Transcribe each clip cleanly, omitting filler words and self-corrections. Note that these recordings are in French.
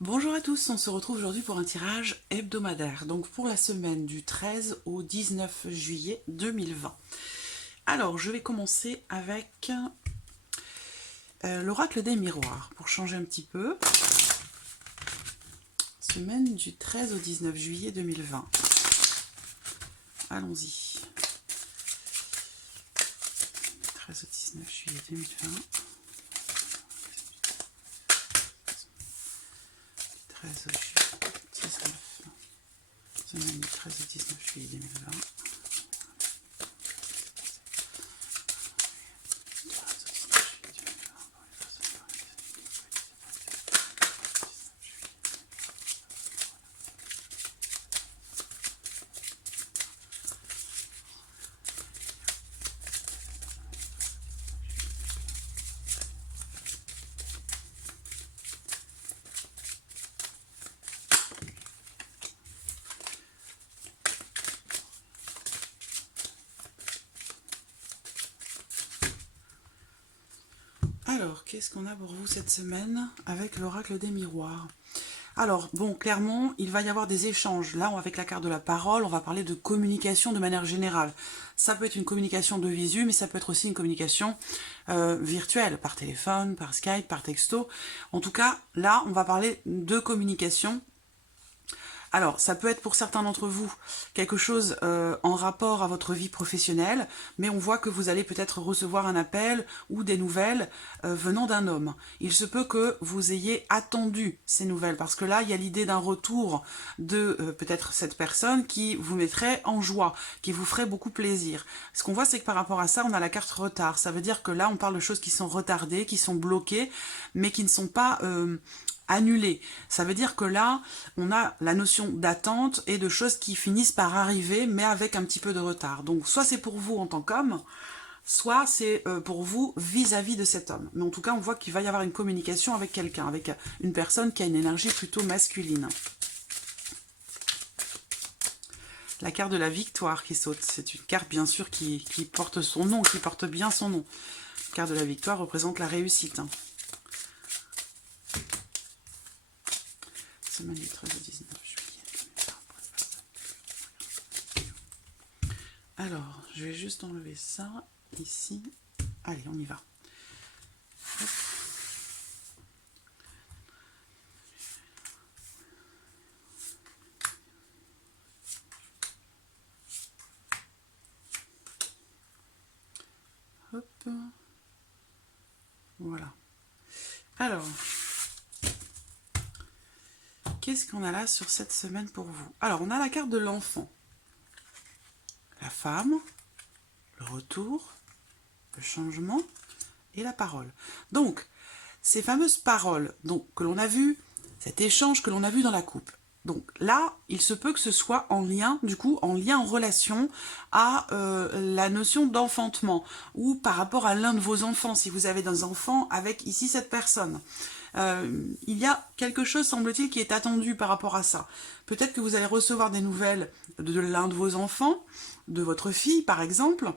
Bonjour à tous, on se retrouve aujourd'hui pour un tirage hebdomadaire, donc pour la semaine du 13 au 19 juillet 2020. Alors, je vais commencer avec l'oracle des miroirs, pour changer un petit peu. Semaine du 13 au 19 juillet 2020. Allons-y. 13 au 19 juillet 2020. 13 au 19. Semaine du 13 au 19 juillet 2020. Alors, qu'est-ce qu'on a pour vous cette semaine avec l'oracle des miroirs? Alors, bon, clairement, il va y avoir des échanges. Là, avec la carte de la parole, on va parler de communication de manière générale. Ça peut être une communication de visu, mais ça peut être aussi une communication virtuelle, par téléphone, par Skype, par texto. En tout cas, là, on va parler de communication. Alors, ça peut être pour certains d'entre vous quelque chose en rapport à votre vie professionnelle, mais on voit que vous allez peut-être recevoir un appel ou des nouvelles venant d'un homme. Il se peut que vous ayez attendu ces nouvelles, parce que là, il y a l'idée d'un retour de peut-être cette personne qui vous mettrait en joie, qui vous ferait beaucoup plaisir. Ce qu'on voit, c'est que par rapport à ça, on a la carte retard. Ça veut dire que là, on parle de choses qui sont retardées, qui sont bloquées, mais qui ne sont pas annulé. Ça veut dire que là, on a la notion d'attente et de choses qui finissent par arriver, mais avec un petit peu de retard. Donc, soit c'est pour vous en tant qu'homme, soit c'est pour vous vis-à-vis de cet homme. Mais en tout cas, on voit qu'il va y avoir une communication avec quelqu'un, avec une personne qui a une énergie plutôt masculine. La carte de la victoire qui saute, c'est une carte bien sûr qui porte son nom, qui porte bien son nom. La carte de la victoire représente la réussite. Semaine du 13 au 19 juillet. Alors, je vais juste enlever ça ici. Allez, on y va. Hop. Hop. Voilà. Alors, qu'est-ce qu'on a là sur cette semaine pour vous? Alors, on a la carte de l'enfant, la femme, le retour, le changement et la parole. Donc, ces fameuses paroles donc, que l'on a vues, cet échange que l'on a vu dans la coupe. Donc là, il se peut que ce soit en lien, du coup, en lien, en relation à la notion d'enfantement ou par rapport à l'un de vos enfants, si vous avez des enfants avec ici cette personne. Il y a quelque chose, semble-t-il, qui est attendu par rapport à ça. Peut-être que vous allez recevoir des nouvelles de l'un de vos enfants, de votre fille par exemple,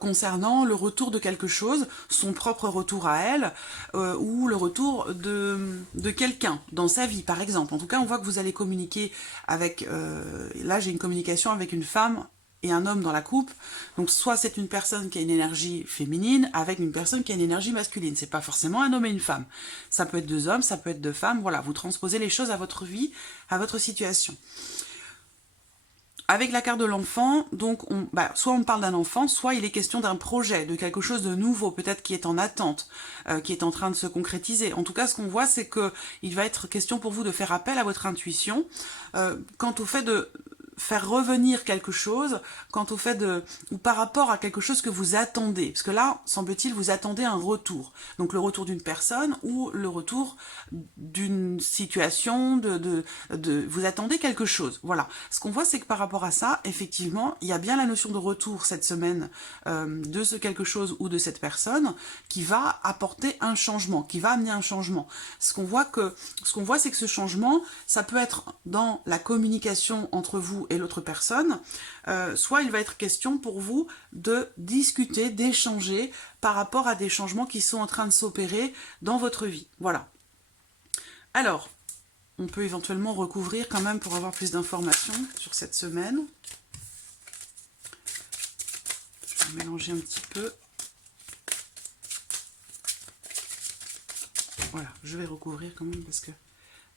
concernant le retour de quelque chose, son propre retour à elle, ou le retour de quelqu'un dans sa vie, par exemple. En tout cas, on voit que vous allez communiquer avec... là, j'ai une communication avec une femme et un homme dans la coupe. Donc, soit c'est une personne qui a une énergie féminine avec une personne qui a une énergie masculine. C'est pas forcément un homme et une femme. Ça peut être deux hommes, ça peut être deux femmes. Voilà, vous transposez les choses à votre vie, à votre situation. Avec la carte de l'enfant, donc soit on parle d'un enfant, soit il est question d'un projet, de quelque chose de nouveau, peut-être qui est en attente, qui est en train de se concrétiser. En tout cas, ce qu'on voit, c'est que il va être question pour vous de faire appel à votre intuition quant au fait de faire revenir quelque chose, quant au fait de... ou par rapport à quelque chose que vous attendez. Parce que là, semble-t-il, vous attendez un retour. Donc le retour d'une personne ou le retour d'une situation, vous attendez quelque chose. Voilà. Ce qu'on voit, c'est que par rapport à ça, effectivement, il y a bien la notion de retour cette semaine de ce quelque chose ou de cette personne qui va apporter un changement, qui va amener un changement. Ce qu'on voit, c'est que ce changement, ça peut être dans la communication entre vous et l'autre personne, soit il va être question pour vous de discuter, d'échanger par rapport à des changements qui sont en train de s'opérer dans votre vie. Voilà. Alors, on peut éventuellement recouvrir quand même pour avoir plus d'informations sur cette semaine. Je vais mélanger un petit peu. Voilà, je vais recouvrir quand même parce que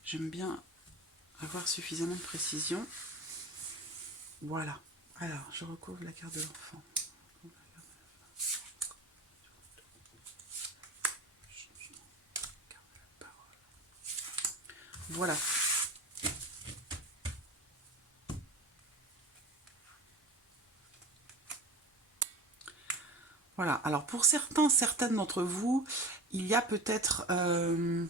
j'aime bien avoir suffisamment de précision. Voilà. Alors, je recouvre la carte de l'enfant. Voilà. Voilà. Alors, pour certaines d'entre vous, il y a peut-être... il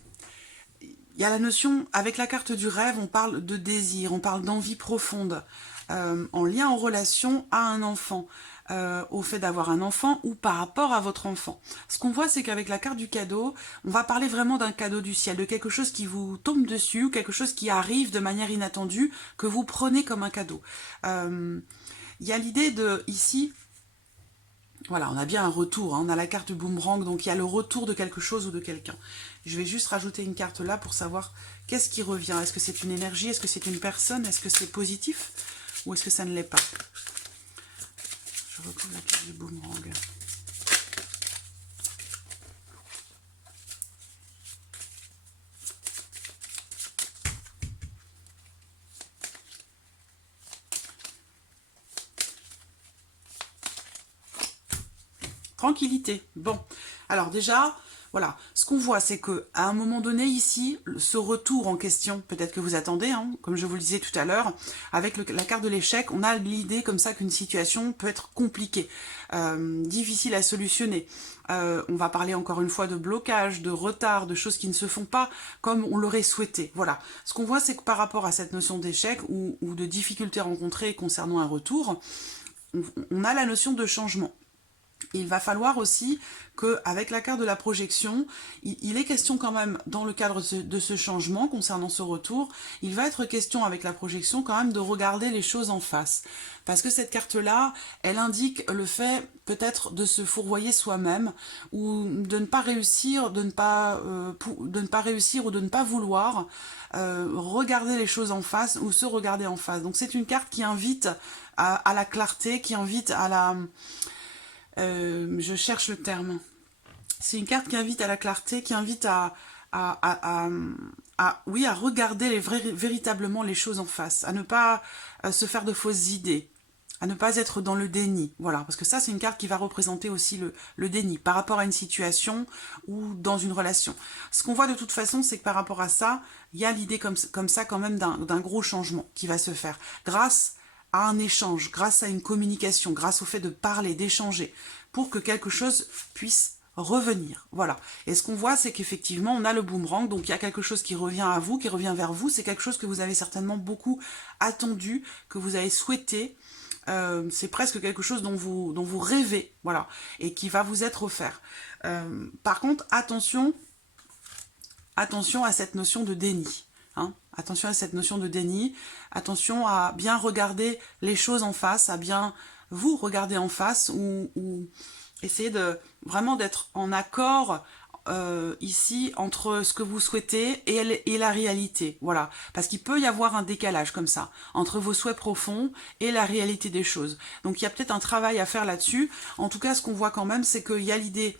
y a la notion, avec la carte du rêve, on parle de désir, on parle d'envie profonde, en lien, en relation à un enfant, au fait d'avoir un enfant ou par rapport à votre enfant. Ce qu'on voit, c'est qu'avec la carte du cadeau, on va parler vraiment d'un cadeau du ciel, de quelque chose qui vous tombe dessus, ou quelque chose qui arrive de manière inattendue, que vous prenez comme un cadeau. Il y a l'idée de, ici... Voilà, on a bien un retour, hein, on a la carte du boomerang, donc il y a le retour de quelque chose ou de quelqu'un. Je vais juste rajouter une carte là pour savoir qu'est-ce qui revient. Est-ce que c'est une énergie? Est-ce que c'est une personne? Est-ce que c'est positif? Ou est-ce que ça ne l'est pas? Je retrouve la carte du boomerang. Tranquillité. Bon, alors déjà, voilà, ce qu'on voit, c'est que à un moment donné ici, ce retour en question, peut-être que vous attendez, hein, comme je vous le disais tout à l'heure, avec la carte de l'échec, on a l'idée comme ça qu'une situation peut être compliquée, difficile à solutionner. On va parler encore une fois de blocage, de retard, de choses qui ne se font pas comme on l'aurait souhaité. Voilà, ce qu'on voit, c'est que par rapport à cette notion d'échec ou de difficulté rencontrée concernant un retour, on a la notion de changement. Il va falloir aussi qu'avec la carte de la projection, il est question quand même, dans le cadre de ce changement concernant ce retour, il va être question avec la projection quand même de regarder les choses en face. Parce que cette carte-là, elle indique le fait peut-être de se fourvoyer soi-même ou de ne pas réussir, de ne pas réussir ou de ne pas vouloir regarder les choses en face ou se regarder en face. Donc c'est une carte qui invite à la clarté, qui invite à la... je cherche le terme. C'est une carte qui invite à la clarté, qui invite oui, à regarder véritablement les choses en face, à ne pas se faire de fausses idées, à ne pas être dans le déni. Voilà, parce que ça, c'est une carte qui va représenter aussi le déni par rapport à une situation ou dans une relation. Ce qu'on voit de toute façon, c'est que par rapport à ça, il y a l'idée comme ça quand même d'un gros changement qui va se faire grâce à un échange, grâce à une communication, grâce au fait de parler, d'échanger, pour que quelque chose puisse revenir. Voilà. Et ce qu'on voit, c'est qu'effectivement, on a le boomerang, donc il y a quelque chose qui revient à vous, qui revient vers vous, c'est quelque chose que vous avez certainement beaucoup attendu, que vous avez souhaité, c'est presque quelque chose dont vous rêvez, voilà, et qui va vous être offert. Par contre, attention à cette notion de déni. Hein. Attention à cette notion de déni, attention à bien regarder les choses en face, à bien vous regarder en face ou essayer de vraiment d'être en accord ici entre ce que vous souhaitez et la réalité. Voilà, parce qu'il peut y avoir un décalage comme ça entre vos souhaits profonds et la réalité des choses. Donc il y a peut-être un travail à faire là-dessus. En tout cas, ce qu'on voit quand même, c'est qu'il y a l'idée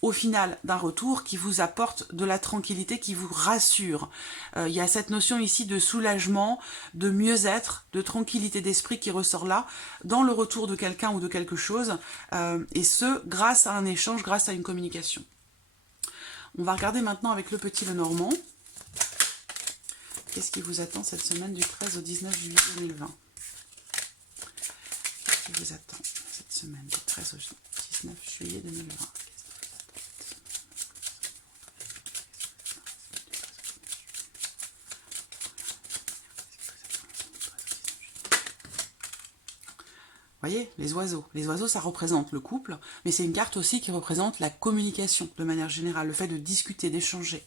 au final d'un retour qui vous apporte de la tranquillité, qui vous rassure. Il y a cette notion ici de soulagement, de mieux-être, de tranquillité d'esprit qui ressort là, dans le retour de quelqu'un ou de quelque chose, et ce, grâce à un échange, grâce à une communication. On va regarder maintenant avec le petit Lenormand. Qu'est-ce qui vous attend cette semaine du 13 au 19 juillet 2020? Qu'est-ce qui vous attend cette semaine du 13 au 19 juillet 2020? Voyez, les oiseaux. Les oiseaux, ça représente le couple, mais c'est une carte aussi qui représente la communication, de manière générale, le fait de discuter, d'échanger.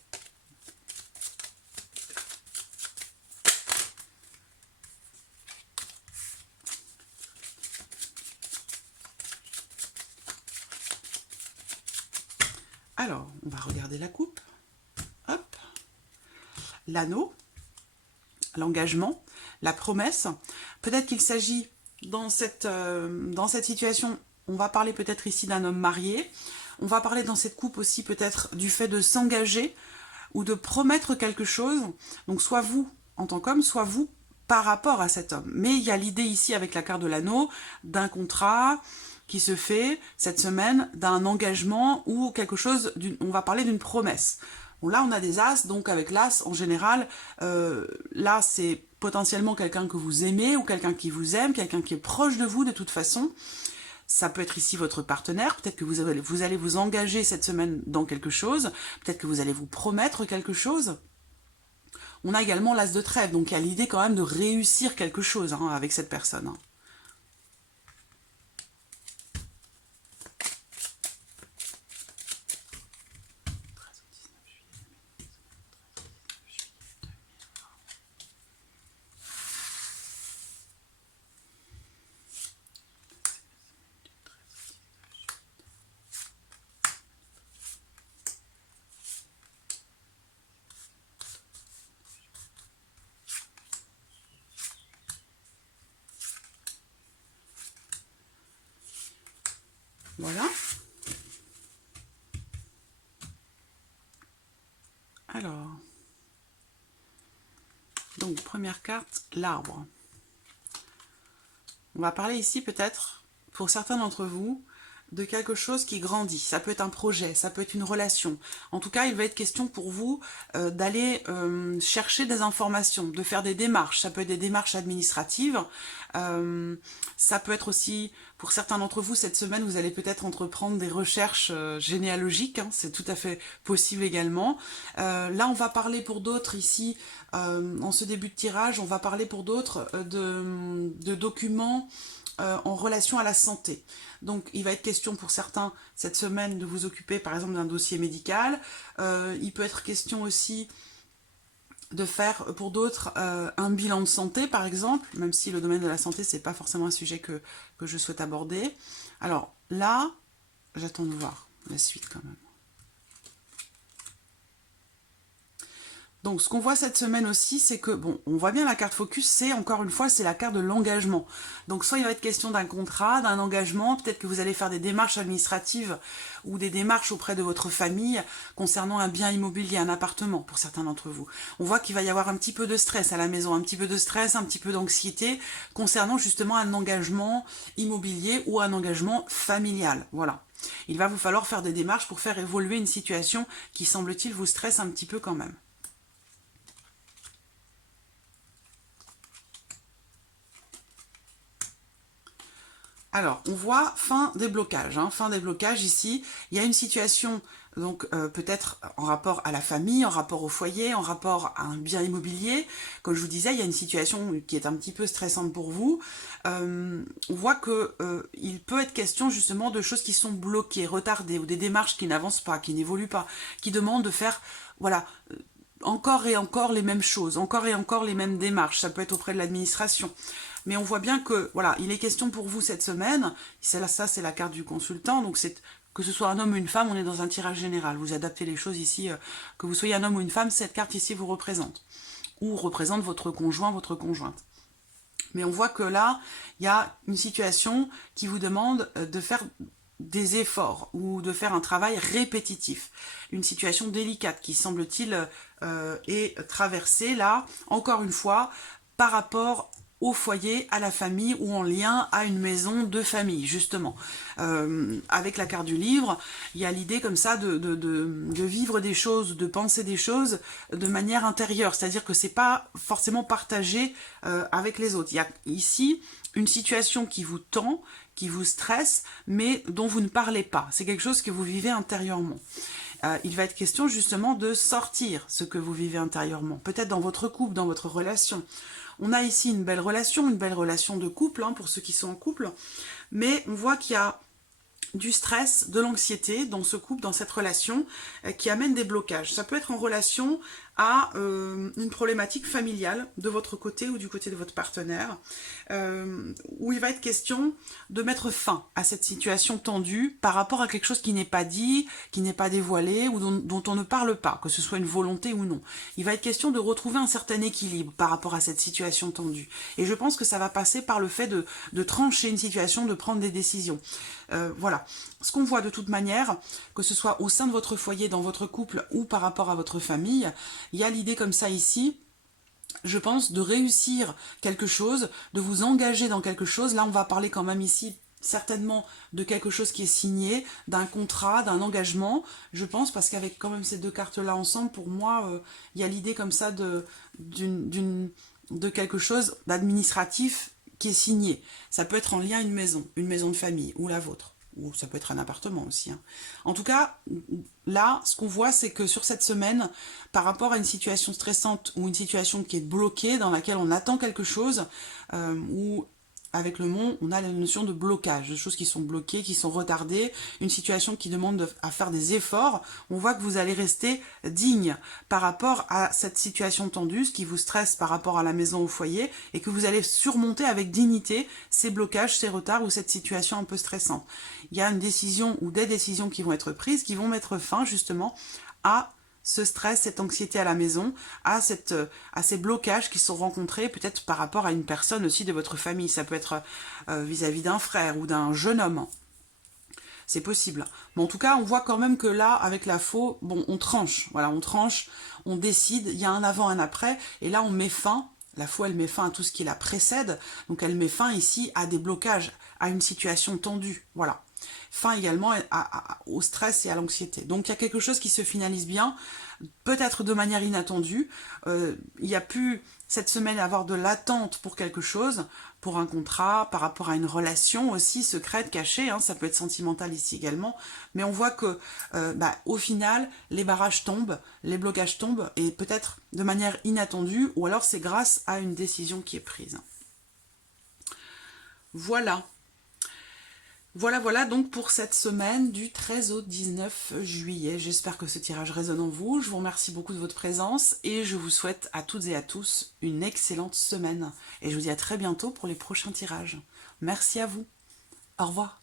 Alors, on va regarder la coupe. Hop. l'anneau, l'engagement, la promesse. Peut-être qu'il s'agit dans cette situation, on va parler peut-être ici d'un homme marié, on va parler dans cette coupe aussi peut-être du fait de s'engager ou de promettre quelque chose, donc soit vous en tant qu'homme, soit vous par rapport à cet homme. Mais il y a l'idée ici avec la carte de l'anneau d'un contrat qui se fait cette semaine, d'un engagement ou quelque chose, on va parler d'une promesse. Bon, là on a des as, donc avec l'as en général, là c'est potentiellement quelqu'un que vous aimez ou quelqu'un qui vous aime, quelqu'un qui est proche de vous de toute façon. Ça peut être ici votre partenaire, peut-être que vous allez vous engager cette semaine dans quelque chose, peut-être que vous allez vous promettre quelque chose. On a également l'as de trèfle, donc il y a l'idée quand même de réussir quelque chose avec cette personne. Voilà. Alors, donc première carte, l'arbre. On va parler ici peut-être, pour certains d'entre vous, de quelque chose qui grandit. Ça peut être un projet, ça peut être une relation. En tout cas, il va être question pour vous d'aller chercher des informations, de faire des démarches. Ça peut être des démarches administratives. Ça peut être aussi, pour certains d'entre vous, cette semaine, vous allez peut-être entreprendre des recherches généalogiques. C'est tout à fait possible également. Là, on va parler pour d'autres ici, en ce début de tirage, on va parler pour d'autres de documents en relation à la santé. Donc il va être question pour certains cette semaine de vous occuper par exemple d'un dossier médical. Il peut être question aussi de faire pour d'autres un bilan de santé par exemple, même si le domaine de la santé c'est pas forcément un sujet que je souhaite aborder. Alors là, j'attends de voir la suite quand même. Donc ce qu'on voit cette semaine aussi, c'est que, bon, on voit bien la carte focus, c'est encore une fois, c'est la carte de l'engagement. Donc soit il va être question d'un contrat, d'un engagement, peut-être que vous allez faire des démarches administratives ou des démarches auprès de votre famille concernant un bien immobilier, un appartement pour certains d'entre vous. On voit qu'il va y avoir un petit peu de stress à la maison, un petit peu de stress, un petit peu d'anxiété concernant justement un engagement immobilier ou un engagement familial. Voilà. Il va vous falloir faire des démarches pour faire évoluer une situation qui, semble-t-il, vous stresse un petit peu quand même. Alors, on voit fin des blocages. Fin des blocages ici. Il y a une situation, donc peut-être en rapport à la famille, en rapport au foyer, en rapport à un bien immobilier. Comme je vous disais, il y a une situation qui est un petit peu stressante pour vous. On voit que il peut être question justement de choses qui sont bloquées, retardées, ou des démarches qui n'avancent pas, qui n'évoluent pas, qui demandent de faire, voilà, encore et encore les mêmes choses, encore et encore les mêmes démarches. Ça peut être auprès de l'administration. Mais on voit bien que, voilà, il est question pour vous cette semaine, ça c'est la carte du consultant, donc c'est que ce soit un homme ou une femme, on est dans un tirage général. Vous adaptez les choses ici, que vous soyez un homme ou une femme, cette carte ici vous représente. Ou représente votre conjoint, votre conjointe. Mais on voit que là, il y a une situation qui vous demande de faire des efforts ou de faire un travail répétitif. Une situation délicate qui, semble-t-il, est traversée là, encore une fois, par rapport au foyer, à la famille ou en lien à une maison de famille, justement. Avec la carte du livre, il y a l'idée comme ça de vivre des choses, de penser des choses de manière intérieure, c'est-à-dire que c'est pas forcément partagé avec les autres. Il y a ici une situation qui vous tend, qui vous stresse, mais dont vous ne parlez pas. C'est quelque chose que vous vivez intérieurement. Il va être question justement de sortir ce que vous vivez intérieurement, peut-être dans votre couple, dans votre relation. On a ici une belle relation de couple, pour ceux qui sont en couple, mais on voit qu'il y a du stress, de l'anxiété dans ce couple, dans cette relation, qui amène des blocages. Ça peut être en relation à une problématique familiale de votre côté ou du côté de votre partenaire, où il va être question de mettre fin à cette situation tendue par rapport à quelque chose qui n'est pas dit, qui n'est pas dévoilé ou dont on ne parle pas, que ce soit une volonté ou non. Il va être question de retrouver un certain équilibre par rapport à cette situation tendue. Et je pense que ça va passer par le fait de trancher une situation, de prendre des décisions. Voilà. Ce qu'on voit de toute manière, que ce soit au sein de votre foyer, dans votre couple ou par rapport à votre famille, il y a l'idée comme ça ici, je pense, de réussir quelque chose, de vous engager dans quelque chose. Là, on va parler quand même ici certainement de quelque chose qui est signé, d'un contrat, d'un engagement, je pense, parce qu'avec quand même ces deux cartes-là ensemble, pour moi, il y a l'idée comme ça de quelque chose d'administratif qui est signé. Ça peut être en lien à une maison de famille, ou la vôtre. Ou ça peut être un appartement aussi. Hein. En tout cas, là, ce qu'on voit, c'est que sur cette semaine, par rapport à une situation stressante ou une situation qui est bloquée, dans laquelle on attend quelque chose, ou avec le mont, on a la notion de blocage, de choses qui sont bloquées, qui sont retardées, une situation qui demande à faire des efforts. On voit que vous allez rester digne par rapport à cette situation tendue, ce qui vous stresse par rapport à la maison, au foyer, et que vous allez surmonter avec dignité ces blocages, ces retards ou cette situation un peu stressante. Il y a une décision ou des décisions qui vont être prises, qui vont mettre fin justement à ce stress, cette anxiété à la maison, à ces blocages qui sont rencontrés peut-être par rapport à une personne aussi de votre famille. Ça peut être vis-à-vis d'un frère ou d'un jeune homme. C'est possible. Mais en tout cas, on voit quand même que là, avec la faux, bon, on tranche. Voilà, on tranche, on décide, il y a un avant, un après, et là, on met fin. La faux, elle met fin à tout ce qui la précède. Donc, elle met fin ici à des blocages, à une situation tendue. Voilà. Fin également au stress et à l'anxiété. Donc, il y a quelque chose qui se finalise bien, peut-être de manière inattendue. Il y a pu, cette semaine, avoir de l'attente pour quelque chose, pour un contrat, par rapport à une relation aussi secrète, cachée. Hein, ça peut être sentimental ici également. Mais on voit que, au final, les barrages tombent, les blocages tombent, et peut-être de manière inattendue, ou alors c'est grâce à une décision qui est prise. Voilà. Voilà donc pour cette semaine du 13 au 19 juillet. J'espère que ce tirage résonne en vous. Je vous remercie beaucoup de votre présence et je vous souhaite à toutes et à tous une excellente semaine. Et je vous dis à très bientôt pour les prochains tirages. Merci à vous. Au revoir.